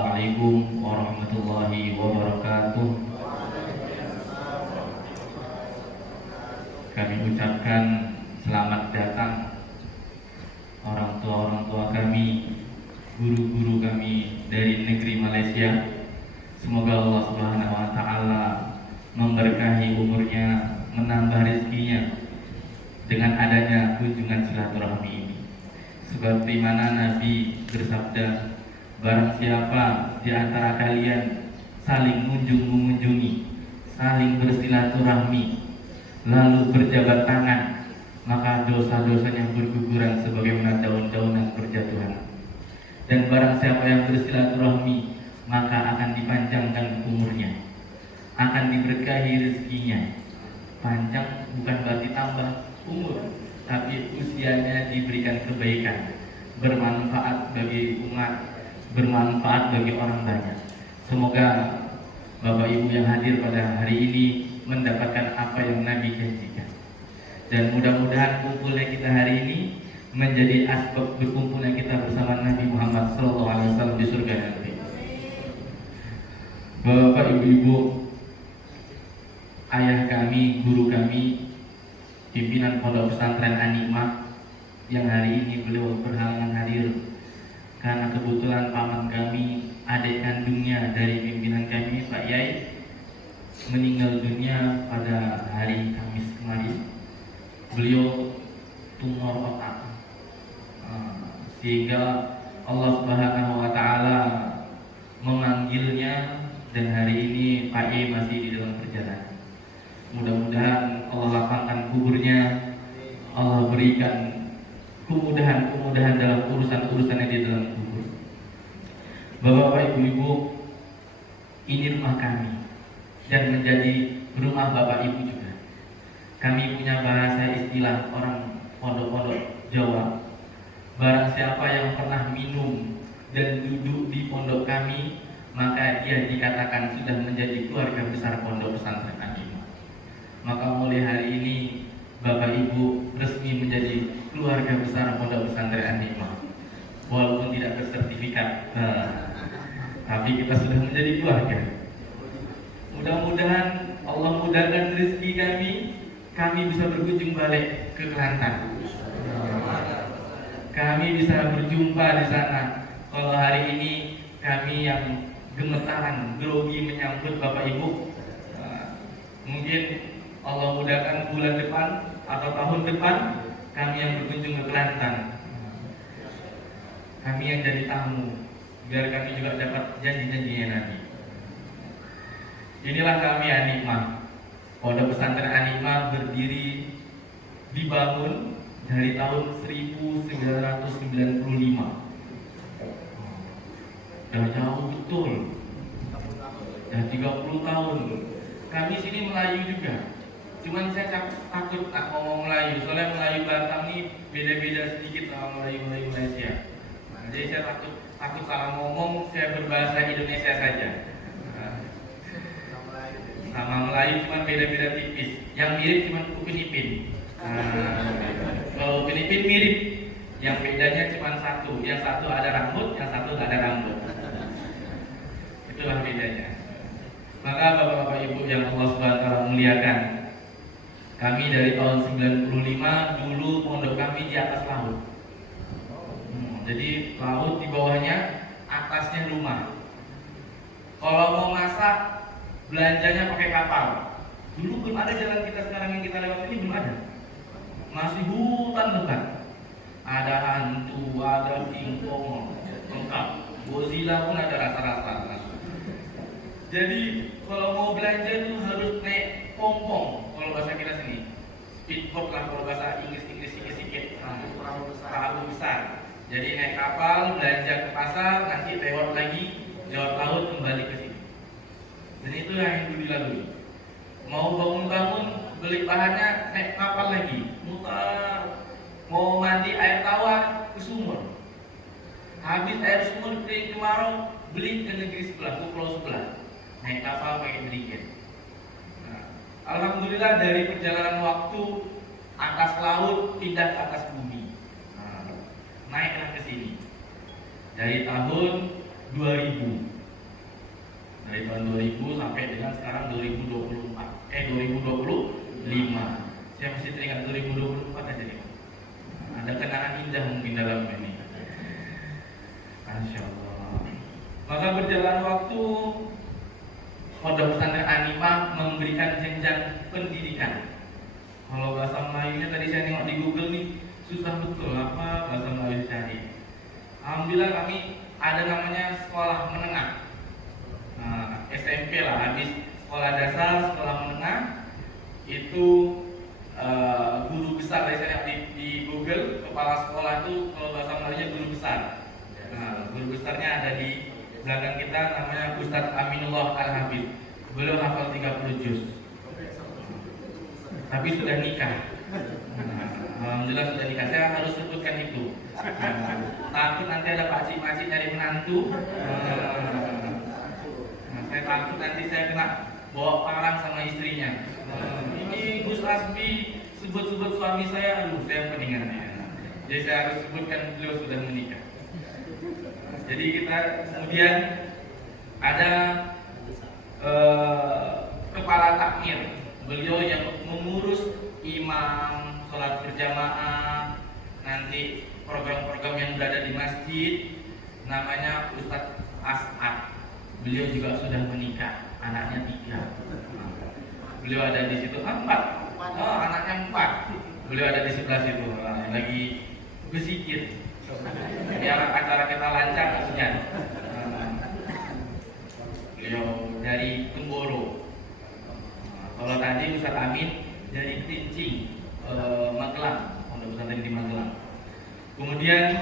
Assalamualaikum warahmatullahi wabarakatuh. Kami ucapkan selamat datang orang tua kami, guru-guru kami dari negeri Malaysia. Semoga Allah Subhanahu wa taala memberkahi umurnya, menambah rezekinya dengan adanya kunjungan silaturahmi ini. Seperti mana Nabi bersabda, barang siapa di antara kalian saling mengunjungi, saling bersilaturahmi, lalu berjabat tangan, maka dosa-dosanya berguguran sebagaimana daun-daunan berjatuhan. Dan barang siapa yang bersilaturahmi, maka akan dipanjangkan umurnya, akan diberkahi rezekinya. Panjang bukan berarti tambah umur, tapi usianya diberikan kebaikan, bermanfaat bagi umat, bermanfaat bagi orang banyak. Semoga Bapak Ibu yang hadir pada hari ini mendapatkan apa yang Nabi janjikan. Dan mudah-mudahan kumpulnya kita hari ini menjadi asbab berkumpulnya kita bersama Nabi Muhammad SAW di surga nanti. Bapak Ibu, ayah kami, guru kami, pimpinan Pondok Pesantren An-Nikmah yang hari ini beliau berhalangan hadir karena kebetulan paman kami, adik kandungnya dari pimpinan kami, Pak Yai, meninggal dunia pada hari Kamis kemarin. Beliau tumor otak, sehingga Allah Subhanahu wa taala memanggilnya, dan hari ini Pak Yai masih di dalam perjalanan. Mudah-mudahan Allah lapangkan kuburnya, Allah berikan kemudahan dalam urusan-urusannya di dalam kubur. Bapak-bapak, ibu-ibu, ini rumah kami dan menjadi rumah bapak ibu juga. Kami punya bahasa istilah orang pondok-pondok Jawa. Barang siapa yang pernah minum dan duduk di pondok kami, maka dia dikatakan sudah menjadi keluarga besar Pondok Pesantren An-Nikmah. Maka mulai hari ini Bapak Ibu resmi menjadi keluarga besar Pondok Pesantren An-Nikmah. Walaupun tidak bersertifikat, tapi kita sudah menjadi keluarga. Mudah-mudahan Allah mudahkan rezeki kami bisa berkunjung balik ke Kelantan. Kami bisa berjumpa di sana. Kalau hari ini kami yang gemetaran, grogi menyambut Bapak Ibu, mungkin Allah mudahkan bulan depan atau tahun depan kami yang berkunjung ke Kelantan, kami yang jadi tamu, biar kami juga dapat janji-janjinya nanti. Inilah kami An-Nikmah. Pondok Pesantren An-Nikmah berdiri, dibangun dari tahun 1995. Udah jauh betul, udah 30 tahun. Kami sini Melayu juga, cuman saya takut tak ngomong Melayu, soalnya Melayu Batam ini beda-beda sedikit sama Melayu Malaysia. Jadi saya takut salah ngomong, saya berbahasa Indonesia saja. Sama Melayu cuman beda-beda tipis, yang mirip cuman Upin Ipin. Kalau Upin Ipin mirip, yang bedanya cuma satu, yang satu ada rambut, yang satu nggak ada rambut. Itulah bedanya. Maka Bapak-bapak Ibu yang Allah SWT muliakan, kami dari tahun 95 dulu pondok kami di atas laut. Jadi laut di bawahnya, atasnya rumah. Kalau mau masak, belanjanya pakai kapal. Dulu belum ada jalan kita sekarang yang kita lewat ini, belum ada. Masih hutan lebat. Ada hantu, ada kingkong, lengkap. Godzilla pun ada rasa-rasa. Jadi kalau mau belanja itu harus naik pompong, kalau bahasa kita sini. Speedboat lah kalau bahasa Inggris sikit-sikit. Perahu besar. Jadi naik kapal, belanja ke pasar, nanti lewat lagi, lewat laut kembali ke sini. Dan itu yang dulu dilalui. Mau bangun-bangun, beli bahannya, naik kapal lagi, mutar. Mau mandi air tawar, ke sumur. Habis air sumur kering kemarau, beli ke negeri sebelah, ke pulau sebelah. Naik kapal pakai berikan. Alhamdulillah dari perjalanan waktu atas laut pindah ke atas bumi. Naiklah ke sini. Dari tahun 2000. Dari tahun 2000 sampai dengan sekarang 2025. Saya masih teringat 2024 aja nih. Ada kenangan indah mungkin dalam ini. Masya Allah. Maka berjalan waktu, Pondok Pesantren An-Hikmah memberikan jenjang pendidikan. Kalau bahasa Melayunya tadi saya nengok di Google nih, susah betul apa bahasa Melayu cari. Alhamdulillah kami ada namanya sekolah menengah. SMP lah, habis sekolah dasar, sekolah menengah itu guru besar. Dari saya di Google, kepala sekolah itu kalau bahasa Melayunya guru besar. Guru besarnya ada di belakang kita, namanya Ustadz Aminullah Al-Habib. Beliau hafal 30 juz, tapi sudah nikah. Alhamdulillah sudah nikah. Saya harus sebutkan itu. Takut nanti ada pakcik-pakcik nyari menantu. Saya takut nanti saya kena bawa parang sama istrinya. Ini Gus Asbi sebut-sebut suami saya, aduh saya peningannya. Jadi saya harus sebutkan beliau sudah menikah. Jadi kita kemudian ada kepala takmir, beliau yang mengurus imam, sholat berjamaah, nanti program-program yang berada di masjid, namanya Ustadz As'ad. Beliau juga sudah menikah, anaknya 3. Beliau ada di situ 4. Oh, anaknya 4. Beliau ada di sebelah situ, lagi berzikir. Biar acara kita lancar hujan. Beliau dari Temboro. Kalau tadi Ustadz Amin dari Tincing, Magelang, Pondok Pesantren di Magelang. Kemudian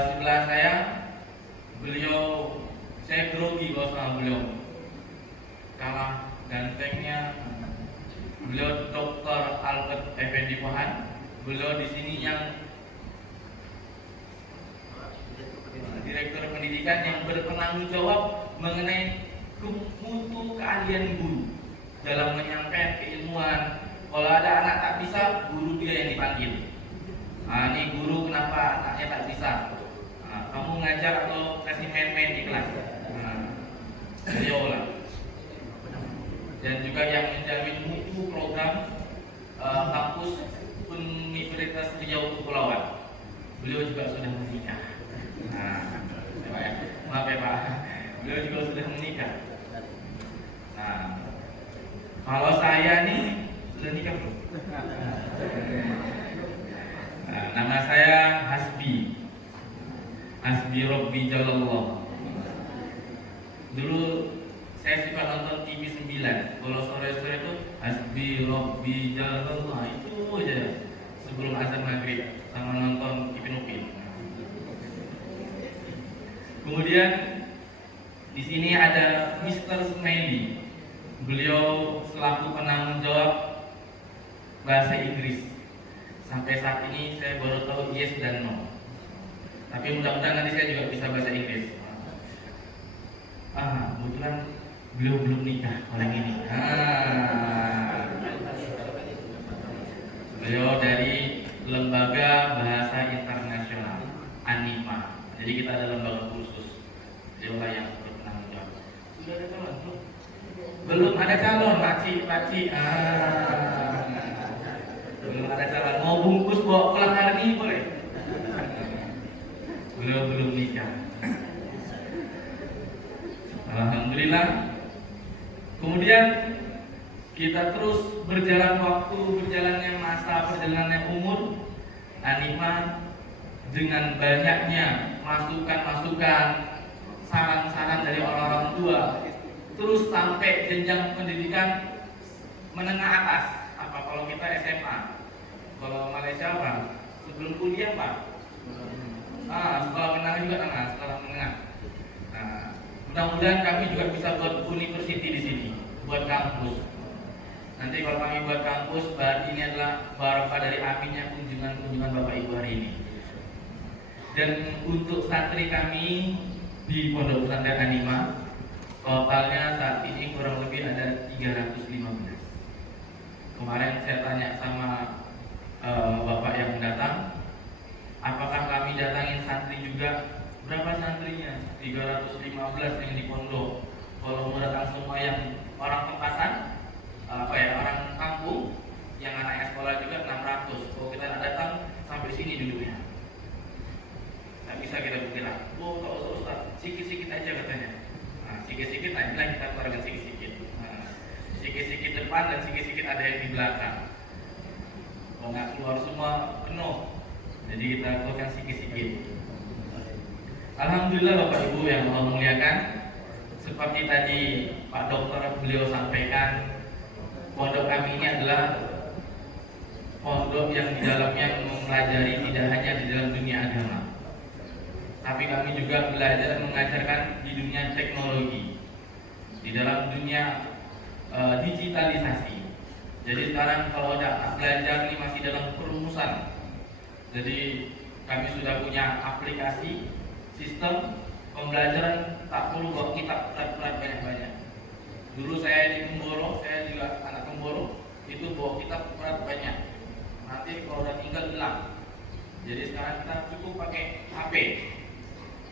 sebelah saya, beliau, saya grogi kalau sama beliau, kalah gantengnya. Beliau Dr. Albert Effendi Pohan. Beliau di sini yang Direktur Pendidikan yang berpenanggung jawab mengenai mutu keahlian guru dalam menyampaikan keilmuan. Kalau ada anak tak bisa, guru dia yang dipanggil. Ini guru kenapa anaknya tak bisa? Kamu ngajar atau kasih main-main di kelas? Beliau lah. Dan juga yang menjamin mutu program kampus Universitas Riau Kepulauan. Beliau juga sudah menikah. Maaf ya Pak, beliau juga sudah menikah. Kalau saya nih sudah nikah belum? Nama saya Hasbi Robbi Jalallah. Dulu saya suka nonton TV 9. Kalau sore-sore itu Hasbi Robbi Jalallah, itu aja sebelum azan maghrib, sama nonton Ipin Upin. Kemudian di sini ada Mr. Smiley. Beliau selaku penanggung jawab bahasa Inggris. Sampai saat ini saya baru tahu yes dan no. Tapi mudah-mudahan nanti saya juga bisa bahasa Inggris. Kebetulan beliau belum nikah orang ini. Beliau dari Lembaga Bahasa Internasional An-Hikmah. Jadi kita ada lembaga kursus. Beliau lah yang berpenanggung jawab. Sudah ada calon belum? Belum ada calon, pakcik. Belum ada calon. Mau bungkus bawa pulang hari ini boleh? Beliau belum nikah. Alhamdulillah. Kemudian kita terus berjalan waktu, berjalannya masa, berjalannya umur. An-Hikmah dengan banyaknya masukan-masukan, saran-saran dari orang-orang tua, terus sampai jenjang pendidikan menengah atas. Kalau kita SMA, kalau Malaysia Pak, sebelum kuliah Pak, sekolah menengah juga sekolah menengah. Mudah-mudahan kami juga bisa buat university di sini, buat kampus. Nanti kalau kami buat kampus, berarti ini adalah barokah dari aminnya kunjungan Bapak Ibu hari ini. Dan untuk santri kami di Pondok Pesantren An-Hikmah, totalnya saat ini kurang lebih ada 315. Kemarin saya tanya sama Bapak yang datang, apakah kami datangin santri juga? berapa santrinya? 315 yang di pondok. Kalau mau datang semua yang orang tempatan, orang kampung, yang anaknya sekolah juga 600. Kalau kita datang sampai sini duduknya, nggak bisa kita bilang, oh tak usah Ustaz, sikit-sikit aja katanya. Nah, sikit-sikit aja kita keluarkan sikit-sikit. Nah, sikit-sikit depan dan sikit-sikit ada yang di belakang. Kalau nggak keluar semua penuh, jadi kita keluarkan sikit-sikit. Alhamdulillah Bapak Ibu yang Allah muliakan, seperti tadi Pak Dokter beliau sampaikan, pondok kami ini adalah pondok yang di dalamnya mempelajari tidak hanya di dalam dunia agama, tapi kami juga belajar mengajarkan di dunia teknologi, di dalam dunia digitalisasi. Jadi sekarang kalau ada belajar ini masih dalam perumusan. Jadi kami sudah punya aplikasi sistem pembelajaran, tak perlu bawa kitab berat-berat banyak-banyak. Dulu saya di Kemboro, saya juga anak Kemboro, itu bawa kitab berat banyak. Nanti kalau udah tinggal hilang. Jadi sekarang kita cukup pakai HP.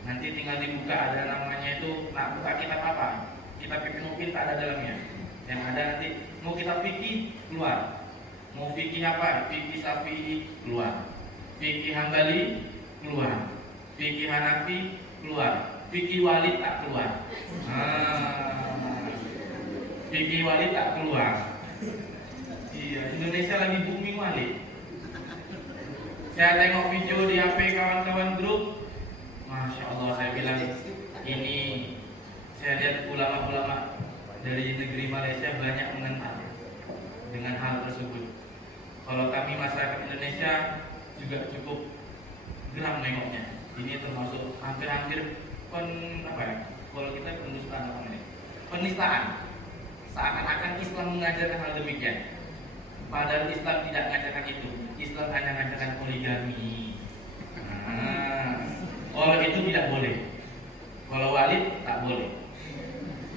Nanti tinggal dibuka, ada namanya itu, nak buka kitab apa? Kitab Ibnu Qin tak ada dalamnya. Yang ada nanti mau kitab fikih keluar. Mau fikih apa? Fikih Syafi'i keluar. Fikih Hambali keluar. Fikih Hanafi keluar. Fikih Walid tak keluar. Fikih Walid tak keluar. Iya, Indonesia lagi booming Walid. Saya tengok video di HP kawan-kawan grup, Masya Allah, saya bilang ini, saya lihat ulama-ulama dari negeri Malaysia banyak mengenal dengan hal tersebut. Kalau kami masyarakat Indonesia juga cukup geram nengoknya. Ini termasuk hampir-hampir kalau kita penistaan. Seakan-akan Islam mengajarkan hal demikian. Padahal Islam tidak mengajarkan itu. Islam hanya mengajarkan poligami. Kalau itu tidak boleh. Kalau walid tak boleh.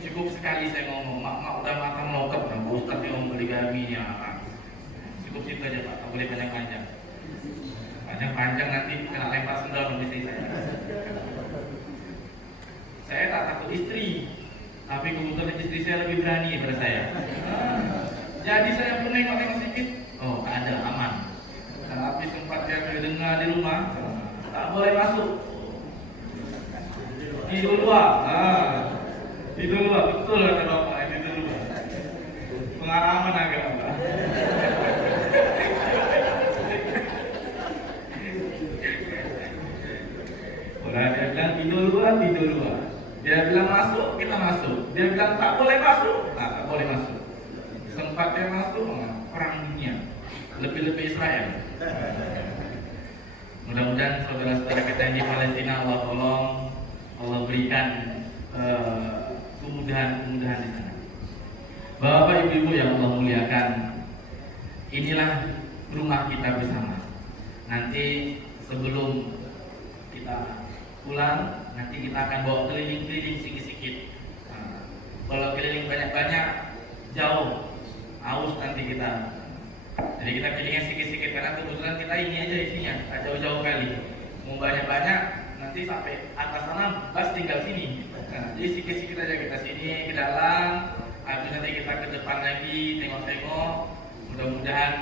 Cukup sekali saya ngomong, mak udah makan lokat, Pak Ustaz yang poligami ya. Cukup situ aja Pak, tak boleh panjang-panjang. Panjang-panjang nanti kena lempar sendal sama istri saya. Saya tak takut istri, tapi kebetulan istri saya lebih berani daripada saya. Jadi saya pun nengok sedikit, oh ada, aman. Tapi sempat dia dengar di rumah, tak boleh masuk. Tidur luar, tidur luar, betul kata bapak, tidur luar. Pengalaman agak Pak. Orang dia bilang tidur luar, tidur luar. Dia bilang masuk, kita masuk. Dia bilang tak boleh masuk, tak boleh masuk. Sempat dia masuk, perang dunia, lebih-lebih Israel. Mudah-mudahan saudara-saudara kita yang di Palestina Allah tolong, Allah berikan kemudahan-kemudahan di sana. Bapak Ibu yang Allah muliakan, inilah rumah kita bersama. Nanti sebelum kita pulang, nanti kita akan bawa keliling-keliling sikit-sikit. Kalau keliling banyak-banyak, jauh, haus nanti kita. Jadi kita pilihnya sikit-sikit karena kebetulan kita ini aja isinya, tak jauh-jauh kali. Mau banyak-banyak, nanti sampai atas sana, bus tinggal sini. Jadi sikit-sikit aja kita sini ke dalam, habis nanti kita ke depan lagi, tengok-tengok. Mudah-mudahan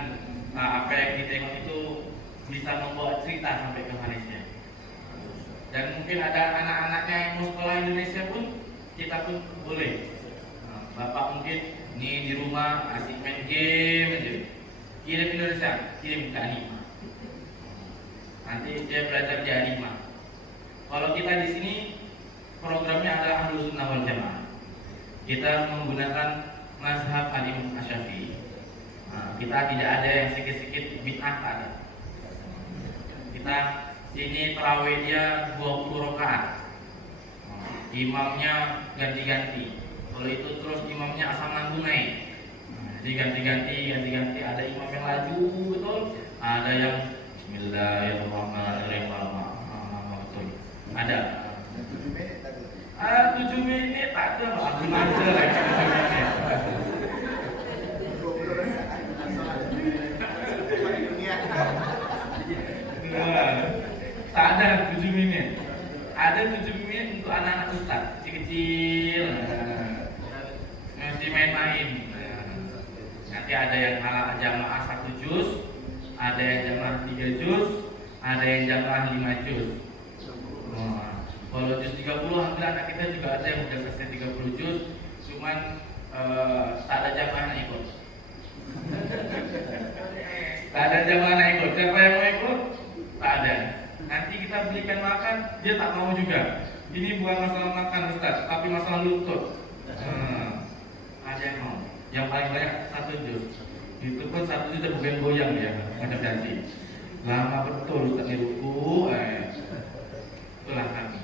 apa yang ditengok itu bisa membawa cerita sampai ke Malaysia. Dan mungkin ada anak-anaknya yang mau sekolah Indonesia pun, kita pun boleh. Bapak mungkin nih di rumah asik main game aja, kirim Indonesia, kirim ke Anima. Nanti dia belajar di Anima. Kalau kita di sini programnya adalah Ahlus Sunnah wal Jamaah. Kita menggunakan mazhab Imam Asy-Syafi'i. Kita tidak ada yang sikit-sikit bid'ah ada. Kita sini tarawih dia 20 rakaat. Imamnya ganti-ganti. Kalau itu terus imamnya asam lambung naik. Jadi ganti-ganti. Ada imam yang laju betul, ada yang Bismillahirrahmanirrahim. Betul. Ada. 7 menit tak ada, aku aja lagi. Tak ada 7 menit. ada 7 menit untuk anak-anak ustaz kecil-kecil, masih main-main. Nanti ada yang halal jamaah 1 juz, ada yang jamaah 3 juz, ada yang jamaah 5 juz. Kalau juz 30, alhamdulillah anak kita juga ada yang udah selesai 30 juz, cuman tak ada jamaah ikut. Tak ada jamaah ikut. Siapa yang mau ikut? Tak ada. Nanti kita belikan makan, dia tak mau juga. Ini bukan masalah makan Ustaz, tapi masalah lutut. Ada yang mau. Yang paling banyak 1 juz. Itu pun 1 juz bukan goyang ya, macam janji. Lama betul Ustaz di ruku. Itulah kami.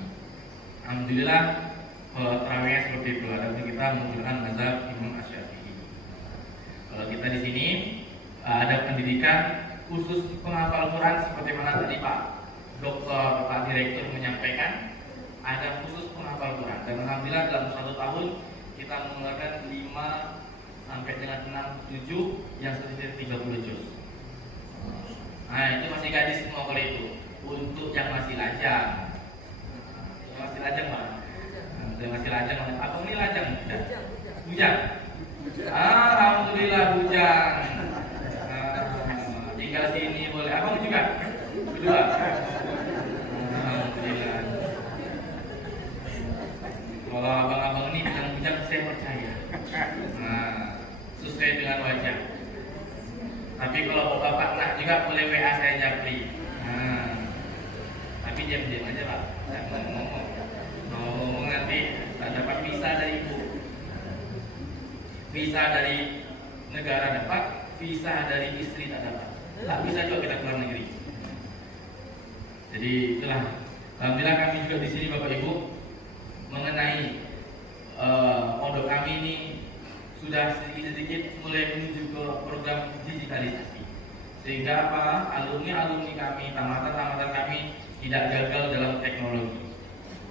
Alhamdulillah tarawihnya seperti itu. Ada kita menunjukkan mazhab Imam Asy-Syafi'i. Kalau kita di sini ada pendidikan khusus penghafal Quran seperti mana tadi Pak Direktur menyampaikan, ada khusus penghafal Quran. Dan alhamdulillah dalam 1 tahun kita mengeluarkan 5 sampai dengan 6, 7 yang selisih 30 juz. Nah itu masih gadis semua kalau itu. Untuk yang masih lajang, masih lajang Pak. Yang masih lajang, abang ini lajang tidak? Bujang. Alhamdulillah bujang. Tinggal sini boleh. Abang juga? Berdua. Alhamdulillah. Kalau abang-abang ini bilang bujang, saya percaya. Sesuai dengan wajah. Tapi kalau bapak nak juga boleh WA saya Japri. Tapi diam-diam aja Pak. Jangan ngomong nanti tak dapat visa dari ibu. Visa dari negara dapat, visa dari istri tak dapat. Tak bisa juga kita keluar negeri. Jadi itulah. Alhamdulillah kami juga di sini Bapak Ibu mengenai pondok kami ini sudah sedikit-sedikit mulai menuju ke program digitalisasi. Sehingga apa? Alumni kami, tamatan kami tidak gagal dalam teknologi.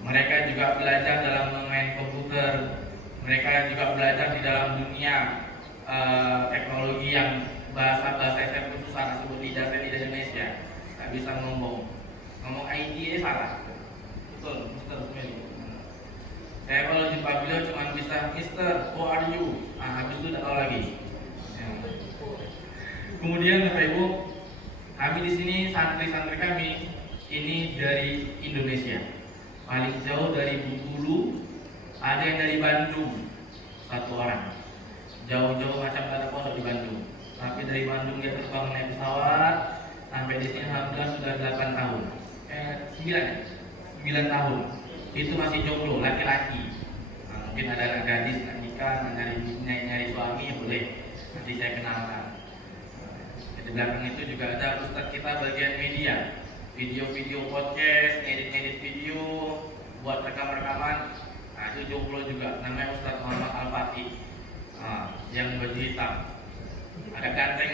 Mereka juga belajar dalam bermain komputer. Mereka juga belajar di dalam dunia teknologi yang bahasa saya susah sebut ijazah di Indonesia. Tak bisa ngomong IT ini salah. Betul, Mr. Smelly. Saya kalau jumpa beliau cuma bisa Mister, how are you? Habis itu tak tahu lagi. Ya. Kemudian Bapak Ibu, kami di sini santri-santri kami ini dari Indonesia. Paling jauh dari Bengkulu, ada yang dari Bandung 1 orang. Jauh-jauh macam ada pondok di Bandung. Tapi dari Bandung dia terbang naik pesawat sampai di sini alhamdulillah sudah 8 tahun. 9 tahun. Itu masih jomblo, laki-laki. Mungkin ada anak gadis nak nikah, nyari suami ya boleh. Nanti saya kenalkan. Di belakang itu juga ada ustaz kita bagian media, video-video podcast, edit video, buat rekaman-rekaman. Nah, itu jomblo juga, namanya Ustaz Muhammad Al-Fatih. Yang baju hitam, agak ganteng.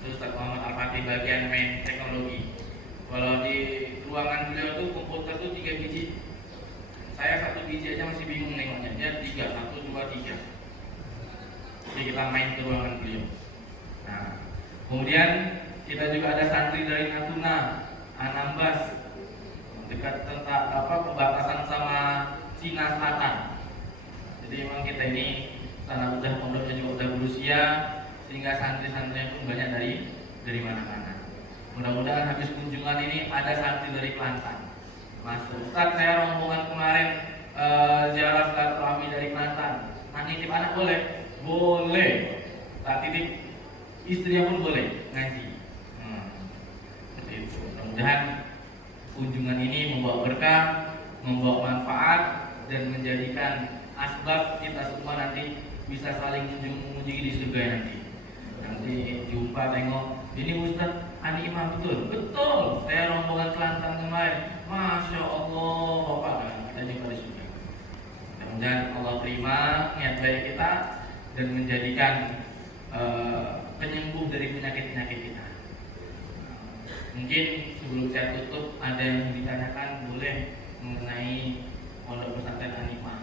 Itu Ustaz Muhammad Al-Fatih bagian main teknologi. Kalau di ruangan beliau tuh komputer tuh 3 biji. Saya 1 biji aja masih bingung nengoknya. Dia 3, 1, 2, 3. Jadi kita main ke ruangan beliau. Nah, kemudian kita juga ada santri dari Natuna, Anambas, dekat tentang perbatasan sama Cina Selatan. Jadi memang kita ini sana udah pondoknya juga udah berusia, sehingga santri-santrinya pun banyak dari mana-mana. Mudah-mudahan habis kunjungan ini ada santri dari Kelantan. Mas Ustaz, saya rombongan kemarin ziarah silaturahmi dari Kelantan. Nah, nitip anak boleh? Boleh. Tak titip istrinya pun boleh ngaji. Seperti itu. Mudah-mudahan kunjungan ini membawa berkah, membawa manfaat, dan menjadikan asbab kita semua nanti bisa saling mengunjungi di surga nanti. Nanti jumpa tengok, ini Ustaz Ani Imam betul. Saya rombongan Kelantan kemarin. Masya Allah, Bapak kan kita jumpa di surga. Mudah-mudahan Allah terima niat baik kita dan menjadikan penyembuh dari penyakit-penyakit kita. Mungkin sebelum saya tutup ada yang ditanyakan boleh mengenai pondok pesantren An-Hikmah,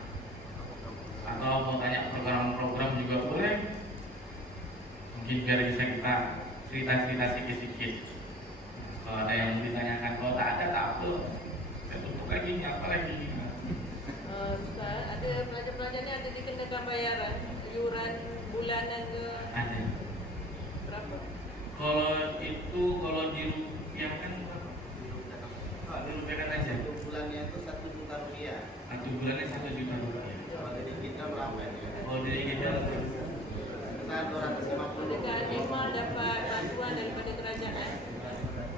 atau mau tanya program-program juga boleh. Mungkin biar bisa kita cerita-cerita sikit-sikit. Kalau ada yang ditanyakan, kalau tak ada tak apa, saya tutup lagi, apa lagi? Ustaz, ada pelajar-pelajar ni ada dikenakan bayaran iuran bulanan ke? Ada. Berapa? Kalau dirupiahkan berapa? Dirupiahkan aja. Satu bulannya itu Rp1 juta. Satu bulannya Rp1 juta. Kalau dari kita berapa ya? Kalau dari kita Kita 250. Adakah Anima dapat bantuan daripada kerajaan?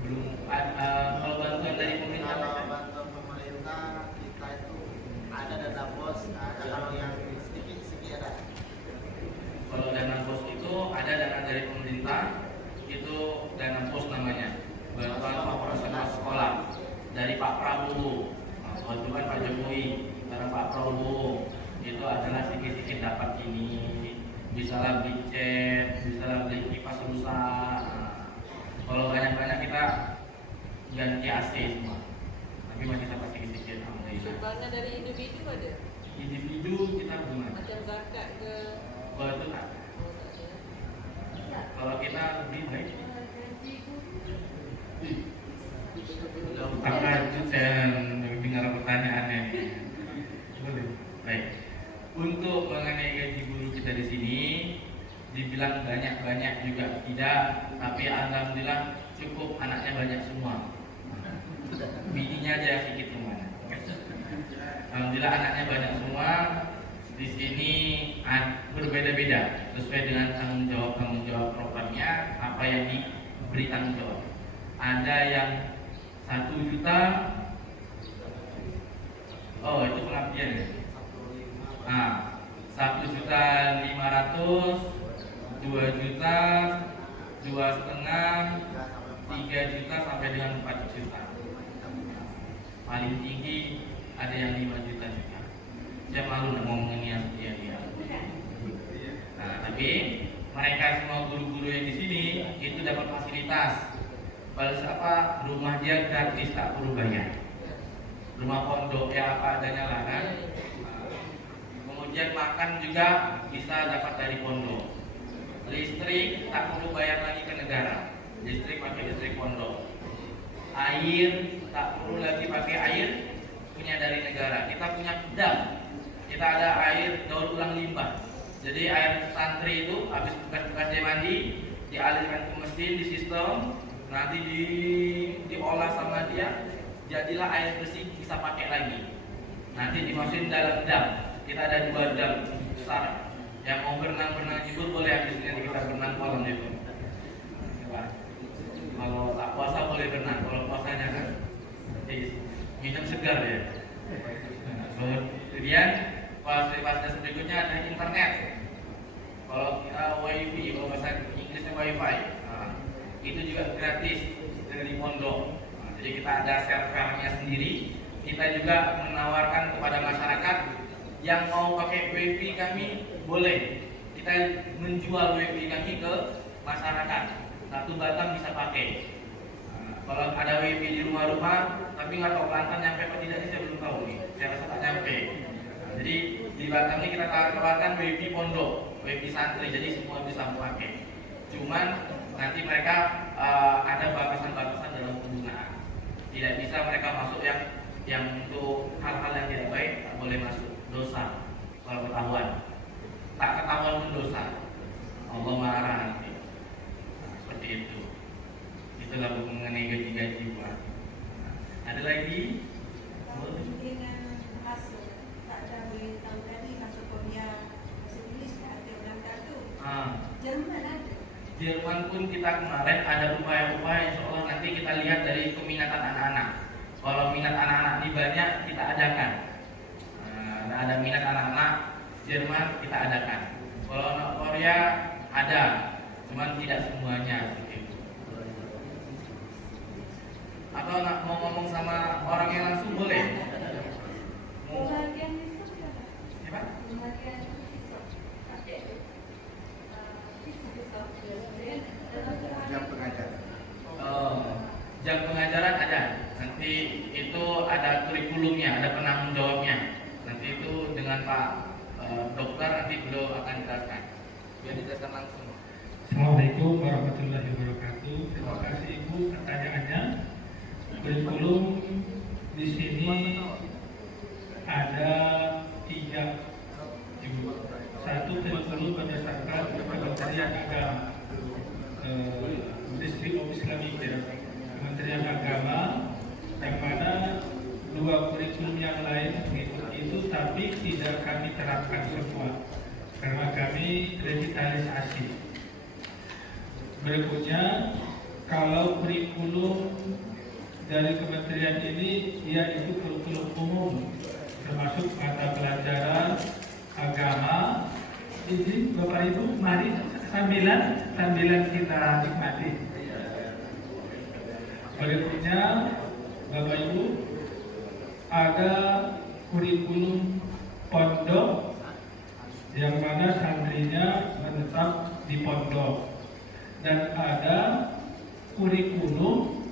belum ada. Kalau bantuan dari pemerintah, Kalau bantuan pemerintah kita itu ada dana bos, ada kalau yang sedikit ada. kalau dana bos itu ada dana dari pemerintah, itu dana bos namanya, bantuan operasional sekolah dari Pak Prabowo. Nah, waktu kan Pak Jokowi, karena Pak Prabowo itu adalah sedikit-sedikit dapat ini, bisa lah beli cat, bisa lah beli kipas rusak. Nah, kalau banyak-banyak kita ganti AC semua, tapi masih dapat sedikit-sedikit. Alhamdulillah. Sumbangan dari individu ada? Individu kita gimana? Macam zakat ke? Kalau itu tak. Oh, tak ada. Kalau kita lebih baik. Tak lanjut saya dengar pertanyaannya. Boleh. Baik. Untuk mengenai gaji guru kita di sini, dibilang banyak juga tidak, tapi alhamdulillah cukup, anaknya banyak semua. Bininya aja sedikit semua. Alhamdulillah anaknya banyak semua. Di sini berbeda-beda sesuai dengan tanggung jawab programnya, apa yang diberi tanggung jawab. Ada yang 1 juta, oh itu pengabdian ya. 1.500.000, 2 juta, 2,5, 3 juta sampai dengan 4 juta. Paling tinggi ada yang 5 juta juga. Saya malu nak ngomongin yang dia. Nah, tapi mereka semua guru-guru yang di sini itu dapat fasilitas. Balas apa? Rumah dia gratis, tak perlu bayar. Rumah pondok ya apa adanya lah kan. Kemudian makan juga bisa dapat dari pondok. Listrik tak perlu bayar lagi ke negara. Listrik pakai listrik pondok. Air tak perlu lagi pakai air punya dari negara. Kita punya dam. Kita ada air daur ulang limbah. Jadi air santri itu habis bekas-bekas dia mandi dialirkan ke mesin di sistem, nanti diolah sama dia, jadilah air bersih bisa pakai lagi. Nanti dimasukin dalam dam. Kita ada 2 dam besar. Yang mau berenang juga boleh, habis ini kita berenang kolam itu. Kalau tak puasa boleh berenang, kalau puasanya kan minum segar ya. Kemudian fasilitas berikutnya ada internet. Kalau kita wifi, kalau bahasa Inggrisnya wifi, itu juga gratis dari pondok. Jadi kita ada servernya sendiri. Kita juga menawarkan kepada masyarakat yang mau pakai wifi kami boleh. Kita menjual wifi kami ke masyarakat. 1 batang bisa pakai. Kalau ada wifi di rumah-rumah, tapi nggak tahu Kelantan nyampe atau tidak, saya belum tahu nih. Saya rasa tak nyampe. Jadi di Batam ini kita tawarkan wifi pondok, wifi santri, jadi semua bisa pakai. Cuman nanti mereka ada batasan-batasan dalam penggunaan. Tidak bisa mereka masuk yang untuk hal-hal yang tidak baik, tak boleh masuk, dosa. Kalau ketahuan, tak ketahuan pun dosa. Allah marah nanti. Seperti itu. Itulah mengenai gaji-gaji Pak. Ada lagi? Dengan masuk, tak ada boleh tahu tadi masuk Korea, masuk Inggris ada berangkat tu. Jerman ada. Jerman pun kita kemarin ada upaya-upaya, insya Allah nanti kita lihat dari keminatan anak-anak. Kalau minat anak-anak ini banyak, kita adakan. Ada minat anak-anak Jerman, kita adakan. Kalau anak Korea ada, cuman tidak semuanya. Atau nak mau ngomong sama orang yang langsung boleh? Bahagian besok siapa? Siapa? Bahagian besok. Jam pengajaran. Jam pengajaran ada. Nanti itu ada kurikulumnya, ada penanggung jawabnya. Nanti itu dengan Pak Dokter nanti beliau akan jelaskan. Biar dijelaskan langsung. Assalamualaikum warahmatullahi wabarakatuh. Terima kasih Ibu pertanyaannya. Kurikulum di sini ada 3 Ibu. Satu, kurikulum berdasarkan Kementerian Agama, Ministry of Islamic Affairs, Kementerian Agama, yang mana 2 kurikulum yang lain mengikuti itu, tapi tidak kami terapkan semua karena kami revitalisasi. Berikutnya, kalau kurikulum dari kementerian ini yaitu kurikulum umum, termasuk mata pelajaran agama. Izin Bapak Ibu, mari sambilan kita nikmati. Berikutnya, Bapak Ibu, ada kurikulum pondok yang mana santrinya menetap di pondok, dan ada kurikulum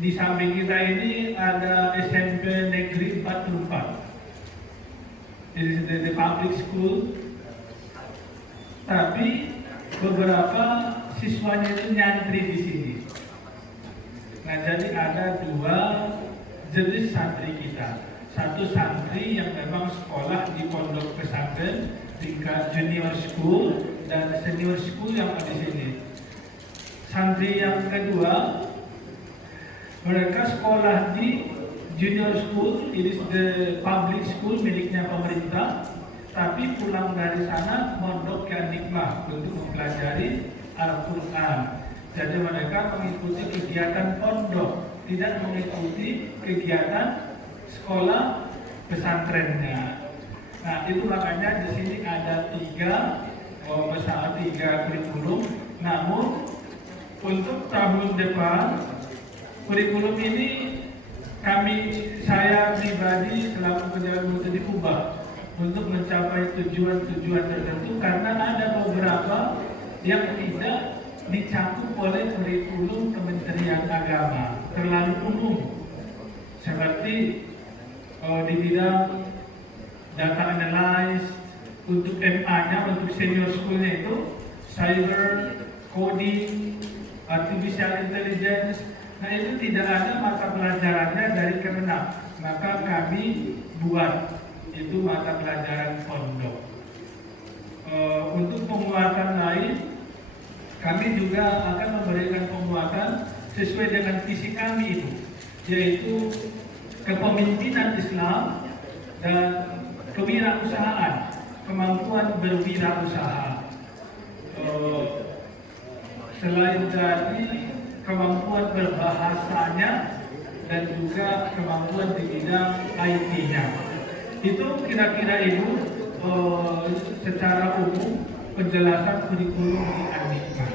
di samping kita ini ada SMP Negeri 44. It is the public school, tapi beberapa siswanya itu nyantri di sini. Nah, jadi ada 2 jenis santri kita. Satu santri yang memang sekolah di pondok pesantren tingkat junior school dan senior school yang ada di sini. Santri yang kedua, mereka sekolah di junior school, it is the public school miliknya pemerintah, tapi pulang dari sana mondok ke Nikmah untuk mempelajari Al-Quran. Jadi mereka mengikuti kegiatan pondok, tidak mengikuti kegiatan sekolah pesantrennya. Nah, itu makanya di sini ada 3 kurikulum. Namun untuk tahun depan kurikulum ini saya pribadi selaku penjaga mutu diubah untuk mencapai tujuan-tujuan tertentu, karena ada beberapa yang tidak dicakup oleh kurikulum Kementerian Agama, terlalu umum, seperti di bidang data analysis untuk MA-nya, untuk senior school-nya itu cyber, coding, artificial intelligence. Nah, itu tidak ada mata pelajarannya dari Kemenak, maka kami buat itu mata pelajaran pondok. Untuk penguatan lain, kami juga akan memberikan penguatan sesuai dengan visi kami itu, yaitu kepemimpinan Islam dan kewirausahaan, kemampuan berwirausaha. Selain dari kemampuan berbahasanya dan juga kemampuan di bidang IT-nya. Itu kira-kira itu secara umum penjelasan kurikulum di An-Nikmah.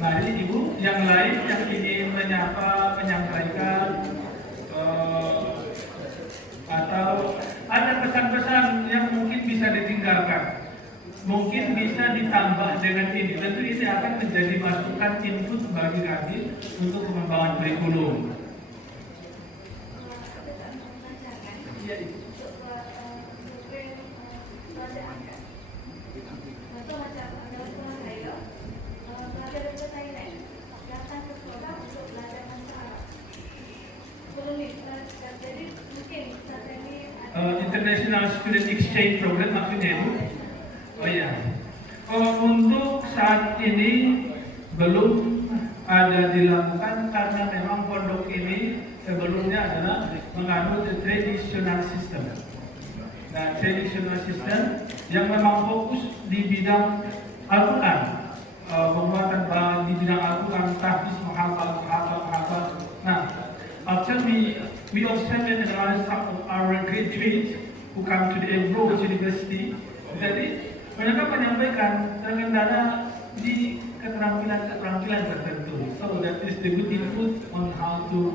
Mari Ibu, yang lain yang ingin menyampaikan atau ada pesan-pesan yang mungkin bisa ditinggalkan, mungkin bisa ditambah dengan ini. Tentu ini akan menjadi masukan input bagi kami untuk pengembangan kurikulum. International Student Exchange Program maksudnya itu. Oh iya. Untuk saat ini belum ada dilakukan karena memang pondok ini sebelumnya adalah menganut traditional system. Nah, traditional system yang memang fokus di bidang Al-Quran, penguatan di bidang Al-Quran, tahfiz, menghafal. Nah, actually we observe and analyze some of our graduates who come to the Ebro University. Jadi mereka menyampaikan terkendala di keterampilan tertentu. So that is the good input on how to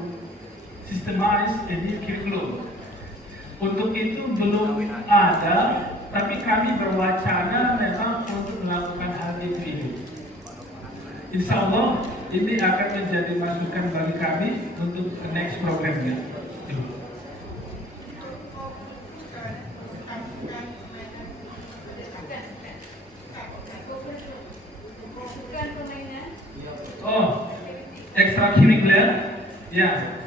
systemize a new curriculum. Untuk itu belum ada, tapi kami berwacana memang untuk melakukan hal itu. Insya Allah ini akan menjadi masukan bagi kami untuk next programnya. Oh, ekstrakurikuler. Ya,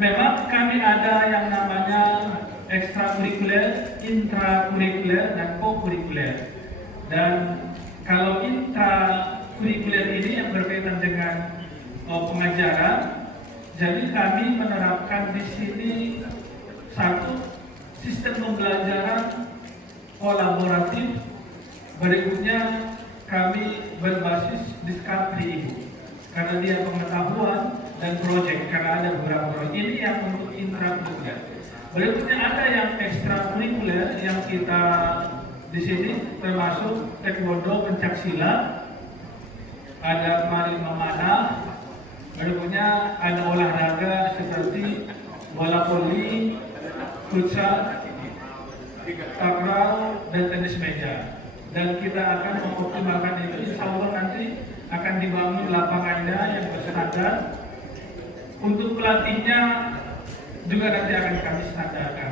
memang kami ada yang namanya ekstrakurikuler, intrakurikuler, dan kokurikuler. Dan kalau intrakurikuler ini yang berkaitan dengan pengajaran, jadi kami menerapkan di sini satu sistem pembelajaran kolaboratif. Berikutnya kami berbasis discovery karena dia pengetahuan dan proyek, karena ada beberapa proyek ini yang untuk intrakurikuler. Berikutnya ada yang ekstrakurikuler yang kita di sini termasuk taekwondo, pencaksilat, ada kemarin memanah. Berikutnya ada olahraga seperti bola voli, futsal, takraw, dan tenis meja. Dan kita akan mengoptimalkan itu. Insya Allah nanti akan dibangun lapangannya yang berstandar. Untuk pelatihnya juga nanti akan kami standarkan.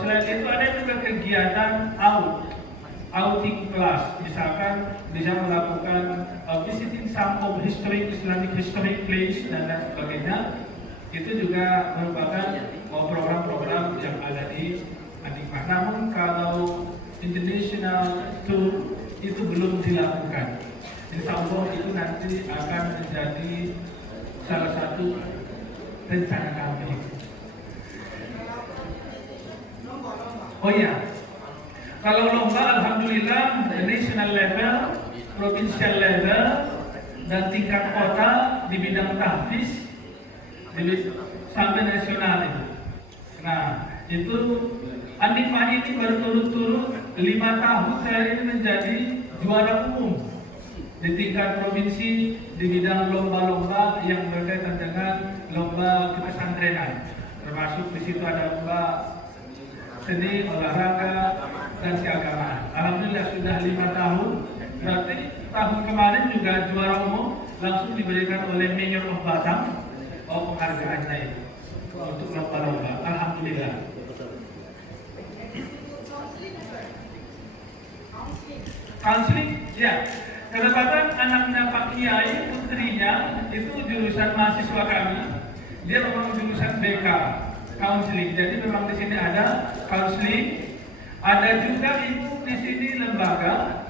Selain itu ada juga kegiatan outing class, misalkan bisa melakukan visiting some of Islamic history place dan lain sebagainya. Itu juga merupakan program-program yang ada di Adikma. Namun kalau international tour itu belum dilakukan. Insya Allah itu nanti akan menjadi salah satu rencana kami. Oh iya, kalau lomba alhamdulillah national level, provincial level, dan tingkat kota di bidang tahfiz sampai nasional itu. Nah, itu Adikma ini berturut-turut 5 tahun saya ini menjadi juara umum di tingkat provinsi di bidang lomba-lomba yang berkaitan dengan lomba kepesantrenan. Termasuk di situ ada lomba seni, olahraga, dan keagamaan. Alhamdulillah sudah 5 tahun. Berarti tahun kemarin juga juara umum langsung diberikan oleh Mayor of Batam penghargaannya itu untuk lomba-lomba. Alhamdulillah. Counseling, ya. Kedapatan anaknya Pak Kiai, putrinya itu jurusan mahasiswa kami. Dia memang jurusan BK, counseling. Jadi memang di sini ada counseling. Ada juga itu di sini lembaga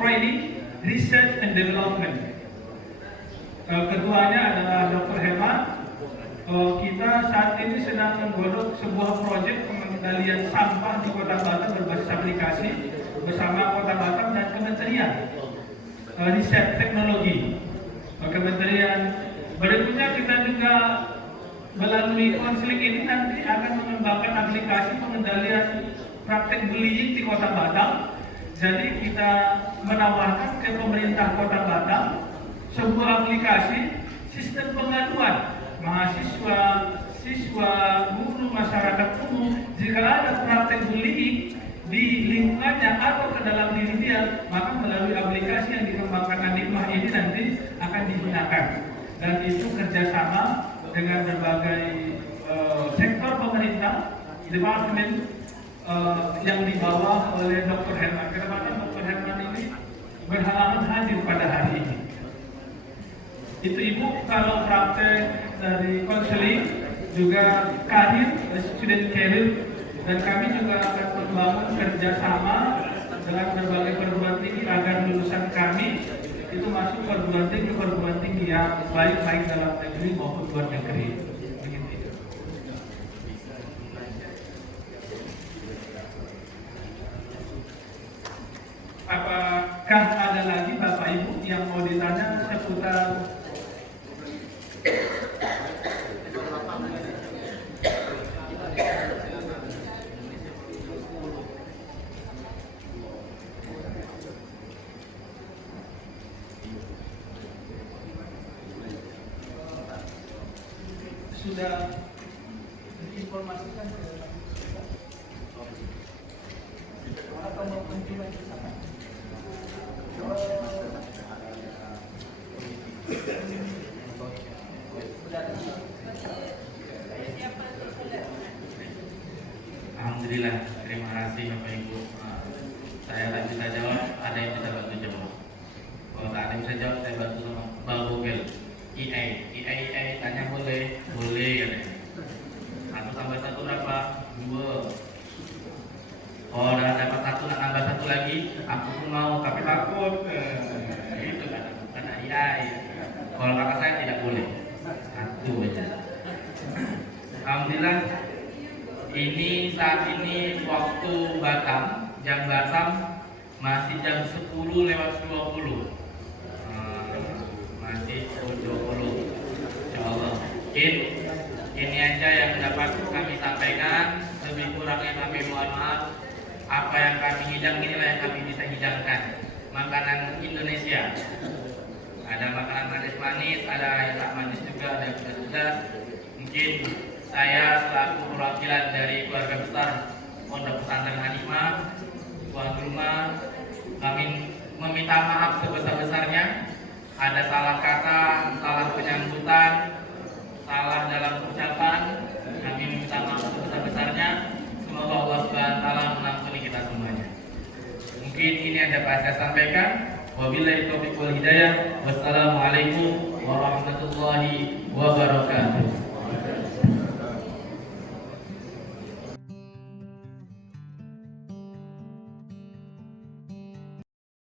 training, research and development. Ketuanya adalah Dr. Herman. Kita saat ini sedang menggodok sebuah proyek pengendalian sampah di Kota Batam berbasis aplikasi bersama Kota Batam dan Kementerian Riset Teknologi. Kementerian berikutnya kita juga melalui konseling ini nanti akan mengembangkan aplikasi pengendalian praktek bullying di Kota Batam. Jadi kita menawarkan ke pemerintah Kota Batam sebuah aplikasi sistem pengaduan mahasiswa, siswa, guru, masyarakat umum jika ada praktek bullying di lingkungannya atau ke dalam diri dia, maka melalui aplikasi yang dikembangkan Adikma ini nanti akan digunakan. Dan itu kerjasama dengan berbagai sektor pemerintah, departemen yang dibawa oleh Dr. Herman. Kedapatan Dr. Herman ini berhalangan hadir pada hari ini. Itu Ibu kalau praktek dari konseling juga karir, student career, dan kami juga akan membangun kerjasama dengan berbagai perguruan tinggi agar lulusan kami itu masuk perguruan tinggi yang baik dalam negeri maupun luar negeri. Begitu. Apakah ada lagi Bapak Ibu yang mau ditanya seputar sudah diinformasikan atau mau kunjungan ke sana? Alhamdulillah, terima kasih Bapak Ibu. Saya tak bisa jawab, ada yang bisa bantu jawab. Kalau tak ada yang bisa jawab, saya bantu sama aku pun mau tapi takut. Itu kan iya. Kalau kata saya tidak boleh. Satu aja. Alhamdulillah. Ini saat ini waktu Batam, jam Batam masih jam 10:20. Masih 10:20. Insyaallah. Ini aja yang dapat kami sampaikan. Lebih kurangnya kami mohon maaf. Apa yang kami hidang inilah yang kami bisa hidangkan. Makanan Indonesia. Ada makanan manis-manis, ada yang tak manis juga, ada yang pedas-pedas. Mungkin saya selaku perwakilan dari keluarga besar Pondok Pesantren Hanifah, tuan rumah, kami meminta maaf sebesar-besarnya. Ada salah kata, salah penyambutan, salah dalam ucapan, kami minta maaf sebesar-besarnya. Semoga Allah Subhanahu wa taala mengampuni kita semuanya. Mungkin ini yang dapat saya sampaikan. Wabillahi taufiq wal hidayah. Wassalamualaikum warahmatullahi wabarakatuh.